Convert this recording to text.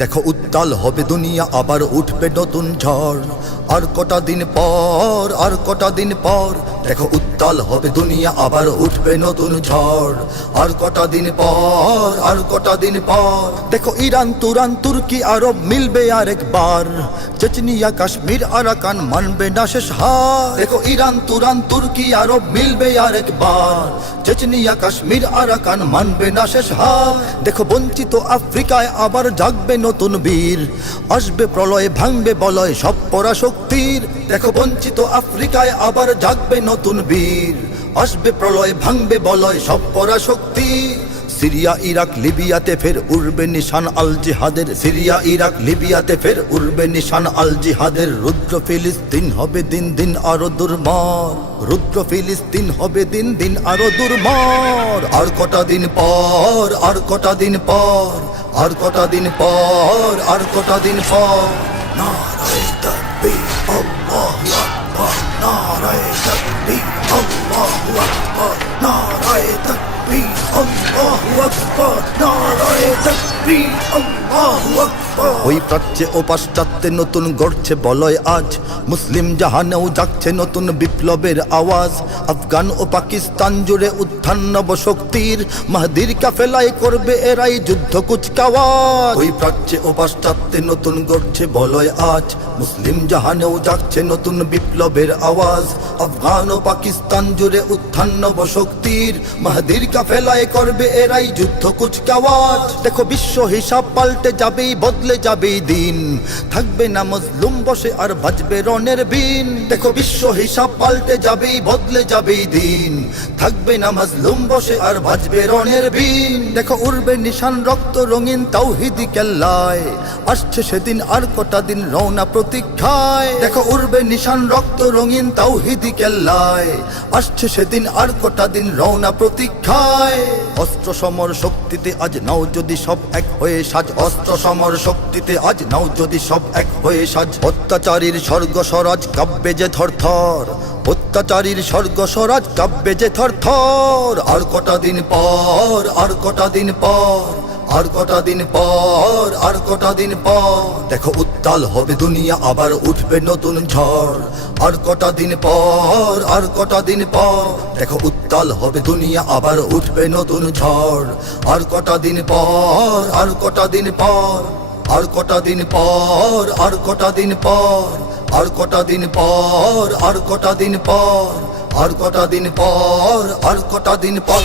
দেখো উত্তাল হবে দুনিয়া, আবার উঠবে নতুন ঝড়। আর কটা দিন পর, আর কটা দিন পর, দেখো উত্তাল হবে দুনিয়া, আবার উঠবে নতুন ঝড়। আর কটা দিন পর, আর কটা দিন পর, দেখো ইরান তুরান তুর্কি আরব মিলবে আরেকবার। চেচনিয়া কাশ্মীর আরাকান মানবে না শেষ হার। দেখো ইরান তুরান তুর্কি আরব মিলবে আরেকবার। চেচনিয়া কাশ্মীর আরাকান মানবে না শেষ হার। দেখো বঞ্চিত আফ্রিকায় আবার জাগবে নতুন বীর। আসবে প্রলয়, ভাঙবে বলয় সব পরাশক্তির। দেখো বঞ্চিত আফ্রিকায় আবার জাগবে নতুন বীর। আসবে প্রলয়, ভাঙবে বলয় সব পরাশক্তি। সিরিয়া ইরাক লিবিয়াতে ফের উড়বে নিশান আল জিহাদের। সিরিয়া ইরাক লিবিয়াতে ফের উড়বে নিশান আল জিহাদের। রুদ্র ফিলিস্তিন হবে দিন দিন আরো দুর্মার। রুদ্র ফিলিস্তিন হবে দিন দিন আরো দুর্মার। আর কটা দিন পর, আর কটা দিন পর, আর কটা দিন পর, আর কটা দিন পর। নারায়ে তাকবীর, আল্লাহু আকবার। নারায়ে তাকবীর, আল্লাহু আকবার। নারায়ে তাকবীর, আল্লাহু আকবার। নারায়ে তাকবীর, আল্লাহু আকবার। ওই প্রাচ্যে ও পাশ্চাত্যে নতুন গড়ছে বলয় আজ। মুসলিম জাহানেও জাগছে নতুন বিপ্লবের আওয়াজ। আফগান ও পাকিস্তান জুড়ে উত্থান নব শক্তির। মাহদির কাফেলায় করবে এরাই যুদ্ধ কুচকাওয়াজ। ওই প্রাচ্যে ও পাশ্চাত্যে নতুন গড়ছে বলয় আজ। মুসলিম জাহানেও জাগছে নতুন বিপ্লবের আওয়াজ। আফগান ও পাকিস্তান জুড়ে উত্থান নব শক্তির। মাহদির কাফেলায় করবে এরাই যুদ্ধ কুচকাওয়াজ। দেখো বিশ্ব হিসাব পাল্টে যাবেই, বদলে যাবেই দিন। থাকবে না মজলুম বসে আর বাজবে রনের বিন। দেখো বিশ্ব হিসাব পাল্টে যাবেই, বদলে যাবেই দিন। থাকবে না মজলুম বসে আর বাজবে রনের বিন। দেখো উড়বে নিশান রক্ত রঙিন তাওহীদি কেল্লায়। আসছে সেদিন আর কটা দিন রওনা প্রতীক্ষায়। দেখো উড়বে নিশান রক্ত রঙিন তাওহীদি কেল্লায়। আসছে সেদিন আর কটা দিন রওনা প্রতীক্ষায়। অস্ত্র সমর শক্তিতে আজ নাও যদি সব এক হয়ে সাজ। অস্ত্র সমর শক্তিতে আজ নাও যদি সব এক হয়ে সাজ। অত্যাচারীর স্বর্গ স্বরাজ কাঁপবে যে থরথর। অত্যাচারীর স্বর্গ স্বরাজ কাঁপবে যে থরথর। আর কটা দিন পর, আর কটা দিন পর, আর কটা দিন পর, আর কটা দিন পর, দেখো উত্তাল হবে দুনিয়া, আবার উঠবে নতুন ঝড়। আর কটা দিন পর, আর কটা দিন পর, দেখো উত্তাল হবে দুনিয়া, আবার উঠবে নতুন ঝড়। আর কটা দিন পর, আর কটা দিন পর, আর কটা দিন পর, আর কটা দিন পর, আর কটা দিন পর, আর কটা দিন পর, আর কটা দিন পর, আর কটা দিন পর।